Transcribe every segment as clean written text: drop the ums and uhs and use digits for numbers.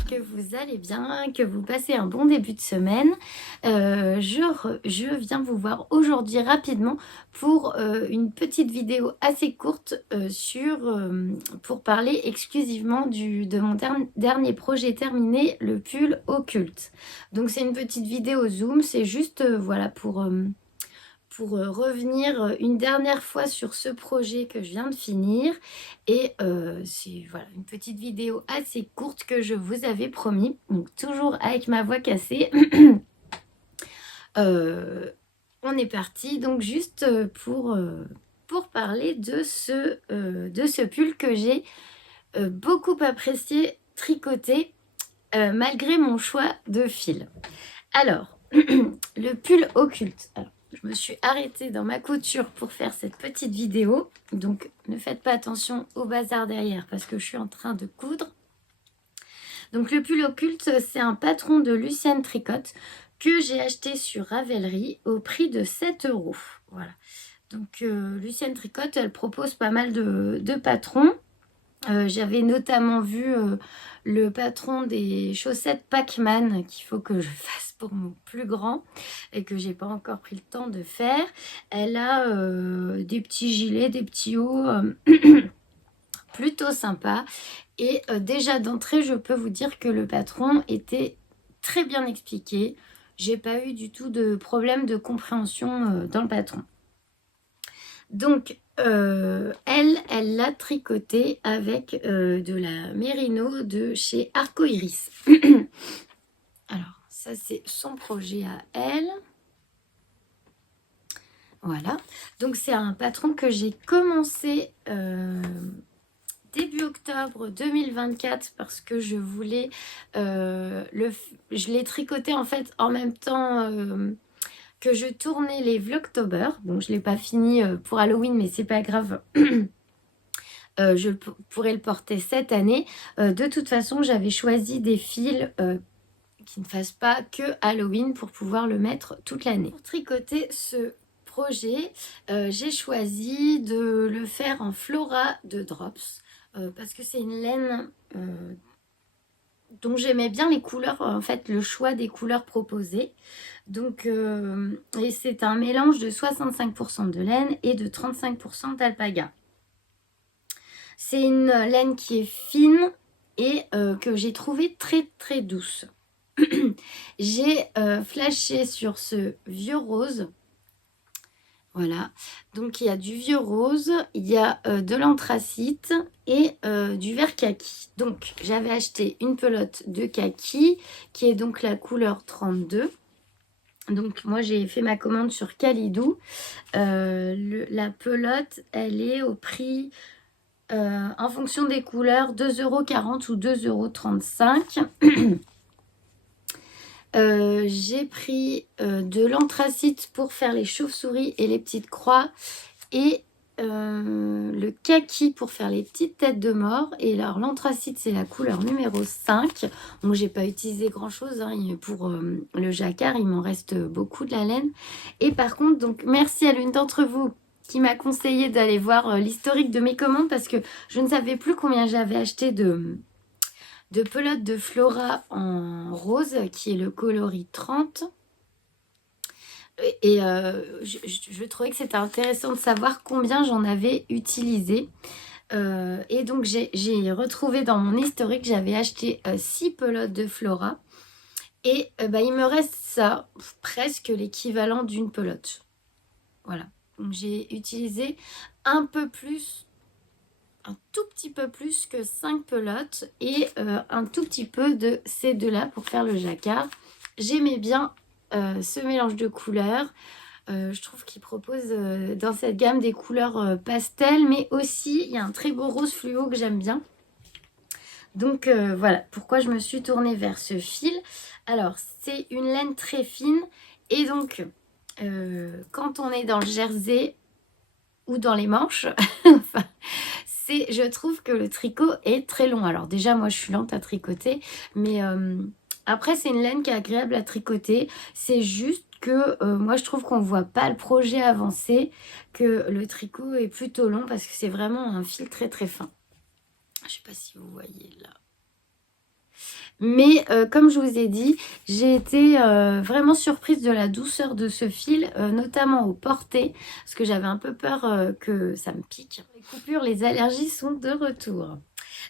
j'espère que vous allez bien, que vous passez un bon début de semaine. Je viens vous voir aujourd'hui rapidement pour une petite vidéo assez courte pour parler exclusivement de mon dernier projet terminé, le pull occulte. Donc c'est une petite vidéo Zoom, c'est juste voilà pour revenir une dernière fois sur ce projet que je viens de finir. Et c'est voilà, une petite vidéo assez courte que je vous avais promis. Donc toujours avec ma voix cassée. On est parti. Donc juste pour parler de ce pull que j'ai beaucoup apprécié tricoter malgré mon choix de fil. Alors, le pull occulte. Alors, je me suis arrêtée dans ma couture pour faire cette petite vidéo. Donc, ne faites pas attention au bazar derrière parce que je suis en train de coudre. Donc, le pull occulte, c'est un patron de Lucienne Tricotte que j'ai acheté sur Ravelry au prix de 7 €. Voilà. Donc, Lucienne Tricotte, elle propose pas mal de patrons. J'avais notamment vu le patron des chaussettes Pac-Man qu'il faut que je fasse pour mon plus grand et que j'ai pas encore pris le temps de faire. Elle a des petits gilets, des petits hauts plutôt sympas. Et déjà d'entrée, je peux vous dire que le patron était très bien expliqué. J'ai pas eu du tout de problème de compréhension dans le patron. Donc, elle l'a tricoté avec de la mérino de chez Arcoiris. Alors, ça, c'est son projet à elle. Voilà. Donc, c'est un patron que j'ai commencé début octobre 2024 parce que je voulais... je l'ai tricoté, en fait, en même temps... que je tournais les Vlogtober. Bon, je ne l'ai pas fini pour Halloween, mais c'est pas grave. Je pourrais le porter cette année. De toute façon, j'avais choisi des fils qui ne fassent pas que Halloween pour pouvoir le mettre toute l'année. Pour tricoter ce projet, j'ai choisi de le faire en Flora de Drops parce que c'est une laine dont j'aimais bien les couleurs, en fait, le choix des couleurs proposées. Donc, et c'est un mélange de 65% de laine et de 35% d'alpaga. C'est une laine qui est fine et que j'ai trouvée très très douce. J'ai flashé sur ce vieux rose. Voilà, donc il y a du vieux rose, il y a de l'anthracite et du vert kaki. Donc j'avais acheté une pelote de kaki qui est donc la couleur 32. Donc moi j'ai fait ma commande sur Calidou. La pelote, elle est au prix en fonction des couleurs 2,40 € ou 2,35 €. J'ai pris de l'anthracite pour faire les chauves-souris et les petites croix et le kaki pour faire les petites têtes de mort. Et alors l'anthracite, c'est la couleur numéro 5. Bon, j'ai pas utilisé grand chose hein, pour le jacquard, il m'en reste beaucoup de la laine. Et par contre, donc merci à l'une d'entre vous qui m'a conseillé d'aller voir l'historique de mes commandes parce que je ne savais plus combien j'avais acheté de pelote de Flora en rose qui est le coloris 30. Et je trouvais que c'était intéressant de savoir combien j'en avais utilisé. Et donc j'ai retrouvé dans mon historique, j'avais acheté 6 pelotes de Flora. Et il me reste ça, presque l'équivalent d'une pelote. Voilà. Donc j'ai utilisé un peu plus, un tout petit peu plus que 5 pelotes et un tout petit peu de ces deux-là pour faire le jacquard. J'aimais bien ce mélange de couleurs. Je trouve qu'il propose dans cette gamme des couleurs pastel, mais aussi il y a un très beau rose fluo que j'aime bien. Donc voilà pourquoi je me suis tournée vers ce fil. Alors c'est une laine très fine et donc quand on est dans le jersey ou dans les manches, enfin, je trouve que le tricot est très long. Alors déjà moi je suis lente à tricoter, mais après c'est une laine qui est agréable à tricoter. C'est juste que moi je trouve qu'on ne voit pas le projet avancer, que le tricot est plutôt long parce que c'est vraiment un fil très très fin. Je ne sais pas si vous voyez là. Mais comme je vous ai dit, j'ai été vraiment surprise de la douceur de ce fil, notamment au porté, parce que j'avais un peu peur que ça me pique. Les coupures, les allergies sont de retour.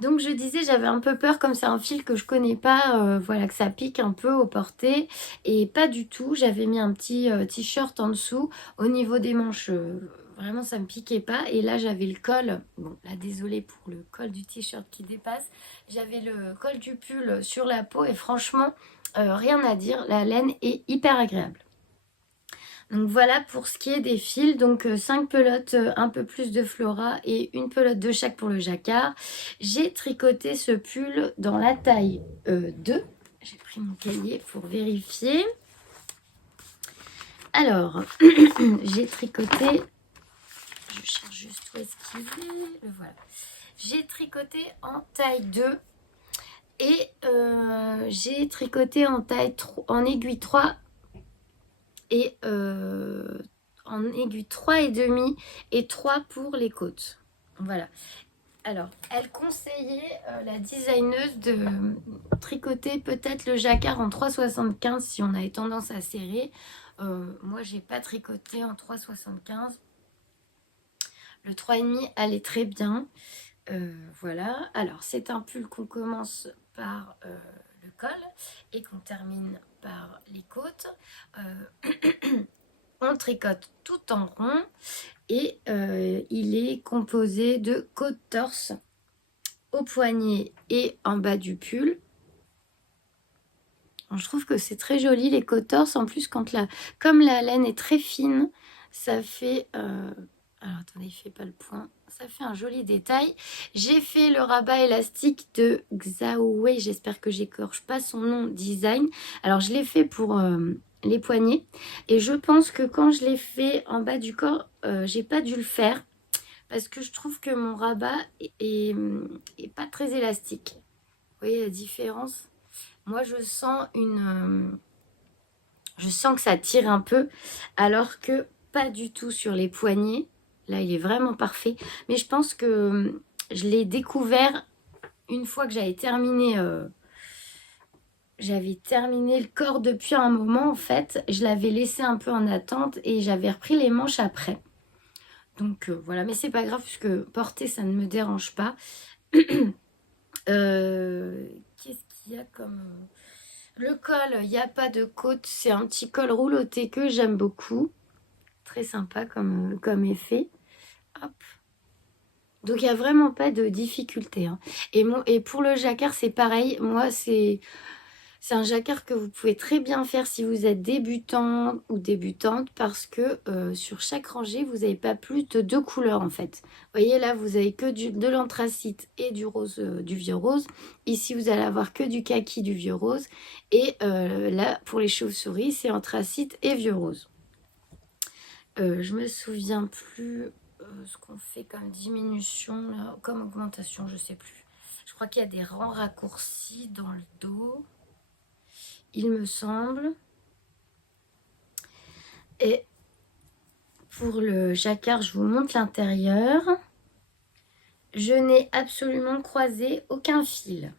Donc je disais, j'avais un peu peur, comme c'est un fil que je connais pas, voilà, que ça pique un peu au porté. Et pas du tout, j'avais mis un petit t-shirt en dessous, au niveau des manches. Vraiment, ça me piquait pas. Et là, j'avais le col. Bon, là, désolée pour le col du t-shirt qui dépasse. J'avais le col du pull sur la peau et franchement, rien à dire. La laine est hyper agréable. Donc voilà pour ce qui est des fils. Donc 5 pelotes, un peu plus de Flora et une pelote de chaque pour le jacquard. J'ai tricoté ce pull dans la taille 2. J'ai pris mon cahier pour vérifier. Alors, j'ai tricoté... Je cherche juste où est-ce qu'il est. Le voilà. J'ai tricoté en taille 2 et j'ai tricoté en taille en aiguille 3 et en aiguille 3 et demi et 3 pour les côtes. Voilà. Alors, elle conseillait, la designeuse, de tricoter peut-être le jacquard en 3,75 si on avait tendance à serrer. Moi, j'ai pas tricoté en 3,75. Le 3,5 allait très bien. Voilà. Alors, c'est un pull qu'on commence par le col et qu'on termine par les côtes. On tricote tout en rond et il est composé de côte-torse au poignet et en bas du pull. Alors, je trouve que c'est très joli les côtes-torse. En plus, comme la laine est très fine, ça fait... alors, attendez, il ne fait pas le point. Ça fait un joli détail. J'ai fait le rabat élastique de Xiaowei. J'espère que j'écorche pas son nom, design. Alors, je l'ai fait pour les poignets. Et je pense que quand je l'ai fait en bas du corps, j'ai pas dû le faire. Parce que je trouve que mon rabat est pas très élastique. Vous voyez la différence? Moi, je sens je sens que ça tire un peu. Alors que pas du tout sur les poignets. Là, il est vraiment parfait. Mais je pense que je l'ai découvert une fois que j'avais terminé le corps depuis un moment, en fait. Je l'avais laissé un peu en attente et j'avais repris les manches après. Donc voilà, mais c'est pas grave puisque porter, ça ne me dérange pas. Qu'est-ce qu'il y a comme... Le col, il n'y a pas de côte. C'est un petit col rouloté que j'aime beaucoup. Très sympa comme effet. Hop. Donc, il n'y a vraiment pas de difficulté. Hein. Et pour le jacquard, c'est pareil. Moi, c'est un jacquard que vous pouvez très bien faire si vous êtes débutant ou débutante parce que sur chaque rangée, vous n'avez pas plus de 2 couleurs en fait. Vous voyez là, vous avez que de l'anthracite et du rose, du vieux rose. Ici, vous allez avoir que du kaki, du vieux rose. Et là, pour les chauves-souris, c'est anthracite et vieux rose. Je me souviens plus ce qu'on fait comme diminution, là, comme augmentation, je sais plus. Je crois qu'il y a des rangs raccourcis dans le dos, il me semble. Et pour le jacquard, je vous montre l'intérieur. Je n'ai absolument croisé aucun fil.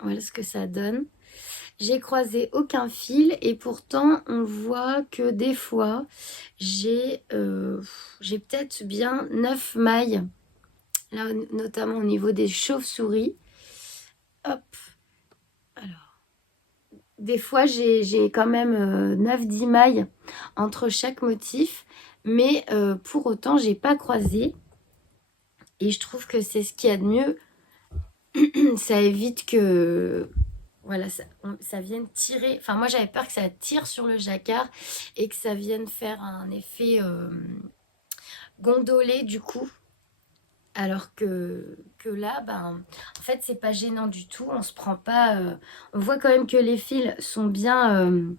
Voilà ce que ça donne. J'ai croisé aucun fil et pourtant on voit que des fois j'ai peut-être bien 9 mailles. Là notamment au niveau des chauves-souris. Hop. Alors. Des fois j'ai quand même 9-10 mailles entre chaque motif. Mais pour autant j'ai pas croisé. Et je trouve que c'est ce qu'il y a de mieux. Ça évite que... Voilà, ça vienne tirer. Enfin, moi, j'avais peur que ça tire sur le jacquard et que ça vienne faire un effet gondolé du coup. Alors que là, ben, en fait, c'est pas gênant du tout. On se prend pas... on voit quand même que les fils sont bien...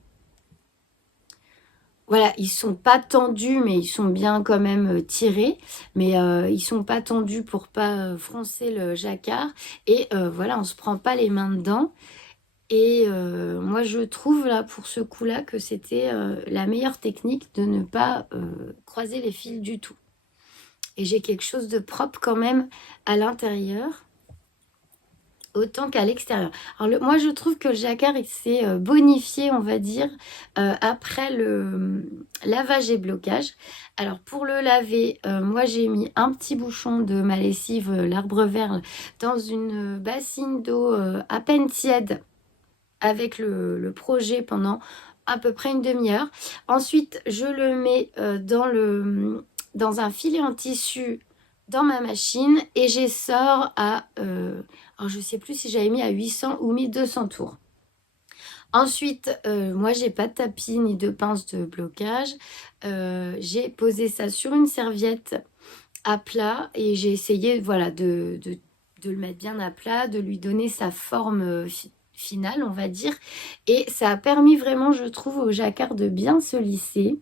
voilà, ils sont pas tendus, mais ils sont bien quand même tirés. Mais ils sont pas tendus pour pas froncer le jacquard. Et voilà, on se prend pas les mains dedans. Et moi, je trouve là pour ce coup-là que c'était la meilleure technique de ne pas croiser les fils du tout. Et j'ai quelque chose de propre quand même à l'intérieur. autant qu'à l'extérieur. Alors moi je trouve que le jacquard il s'est bonifié, on va dire, après le lavage et blocage. Alors pour le laver, moi j'ai mis un petit bouchon de ma lessive l'arbre vert dans une bassine d'eau à peine tiède avec le projet pendant à peu près une demi-heure. Ensuite je le mets dans un filet en tissu dans ma machine et j'essore à alors je sais plus si j'avais mis à 800 ou 1200 tours. Ensuite, moi j'ai pas de tapis ni de pince de blocage. J'ai posé ça sur une serviette à plat et j'ai essayé voilà, de le mettre bien à plat, de lui donner sa forme finale, on va dire. Et ça a permis vraiment, je trouve, au jacquard de bien se lisser.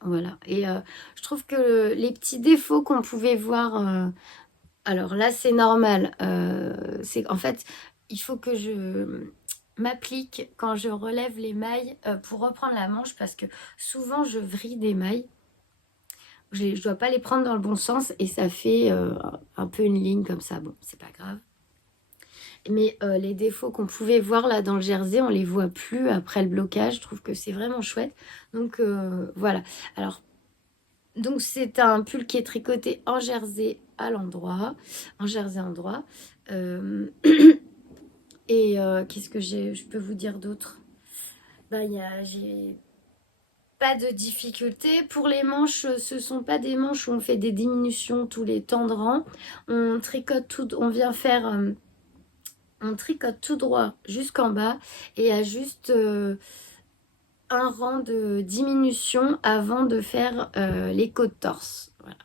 Voilà. Et je trouve que les petits défauts qu'on pouvait voir... alors là, c'est normal. C'est en fait, il faut que je m'applique quand je relève les mailles pour reprendre la manche parce que souvent je vrille des mailles. Je ne dois pas les prendre dans le bon sens et ça fait un peu une ligne comme ça. Bon, c'est pas grave. Mais les défauts qu'on pouvait voir là dans le jersey, on les voit plus après le blocage. Je trouve que c'est vraiment chouette. Donc voilà. Alors, donc c'est un pull qui est tricoté en jersey à l'endroit, en jersey endroit. Et qu'est-ce que je peux vous dire d'autre? Ben, j'ai pas de difficulté. Pour les manches, ce sont pas des manches où on fait des diminutions tous les temps de rang. On tricote tout, on vient faire, on tricote tout droit jusqu'en bas et il y a juste un rang de diminution avant de faire les côtes torse. Voilà.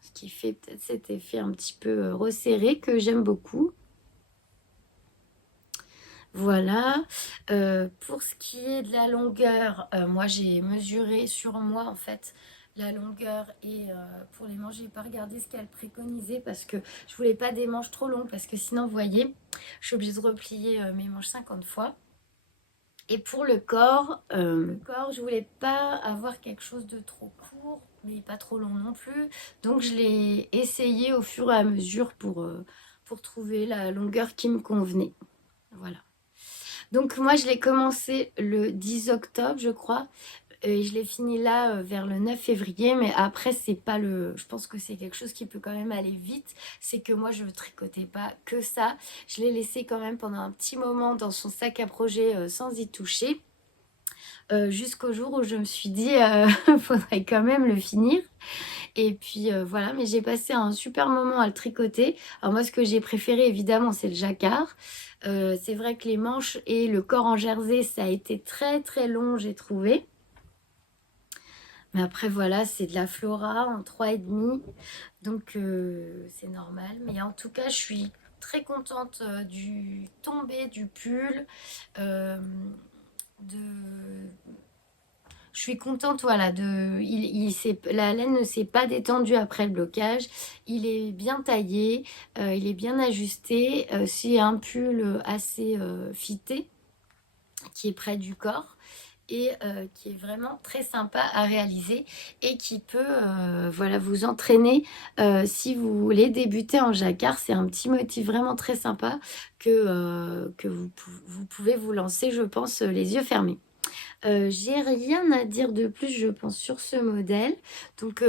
Ce qui fait peut-être cet effet un petit peu resserré que j'aime beaucoup. Voilà. Pour ce qui est de la longueur, moi j'ai mesuré sur moi en fait la longueur et pour les manches, j'ai pas regardé ce qu'elle préconisait parce que je voulais pas des manches trop longues parce que sinon, vous voyez, je suis obligée de replier mes manches 50 fois. Et pour le corps, je voulais pas avoir quelque chose de trop court, mais pas trop long non plus. Donc je l'ai essayé au fur et à mesure pour trouver la longueur qui me convenait. Voilà. Donc moi je l'ai commencé le 10 octobre je crois et je l'ai fini là vers le 9 février mais après c'est pas le... Je pense que c'est quelque chose qui peut quand même aller vite. C'est que moi je ne tricotais pas que ça. Je l'ai laissé quand même pendant un petit moment dans son sac à projet sans y toucher. Jusqu'au jour où je me suis dit faudrait quand même le finir. Et puis voilà, mais j'ai passé un super moment à le tricoter. Alors moi ce que j'ai préféré évidemment c'est le jacquard. C'est vrai que les manches et le corps en jersey ça a été très très long j'ai trouvé. Mais après voilà c'est de la Flora en 3,5 donc c'est normal. Mais en tout cas je suis très contente du tombé du pull. Je suis contente, voilà, la laine ne s'est pas détendue après le blocage. Il est bien taillé, il est bien ajusté. C'est un pull assez fité, qui est près du corps et qui est vraiment très sympa à réaliser et qui peut voilà, vous entraîner si vous voulez débuter en jacquard. C'est un petit motif vraiment très sympa que vous pouvez vous lancer, je pense, les yeux fermés. J'ai rien à dire de plus, je pense, sur ce modèle. Donc,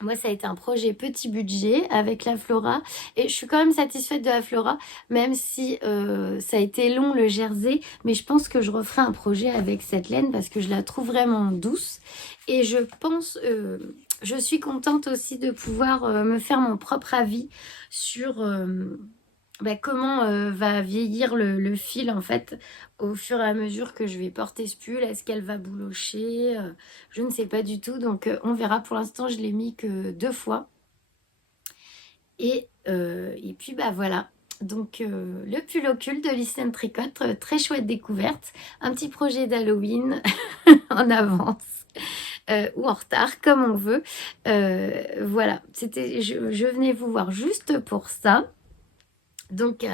moi, ça a été un projet petit budget avec la Flora. Et je suis quand même satisfaite de la Flora, même si ça a été long le jersey. Mais je pense que je referai un projet avec cette laine parce que je la trouve vraiment douce. Et je pense... je suis contente aussi de pouvoir me faire mon propre avis sur... comment va vieillir le fil en fait au fur et à mesure que je vais porter ce pull. Est-ce qu'elle va boulocher? Je ne sais pas du tout. Donc on verra. Pour l'instant je l'ai mis que 2 fois. Et puis voilà. Donc le pull au cul de Listen Tricot. Très chouette découverte. Un petit projet d'Halloween en avance. Ou en retard comme on veut. Voilà. Je venais vous voir juste pour ça. Donc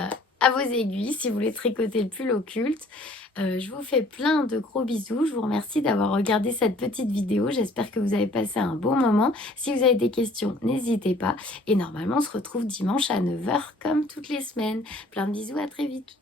à vos aiguilles si vous voulez tricoter le pull occulte. Je vous fais plein de gros bisous. Je vous remercie d'avoir regardé cette petite vidéo. J'espère que vous avez passé un bon moment. Si vous avez des questions, n'hésitez pas. Et normalement, on se retrouve dimanche à 9 h comme toutes les semaines. Plein de bisous, à très vite.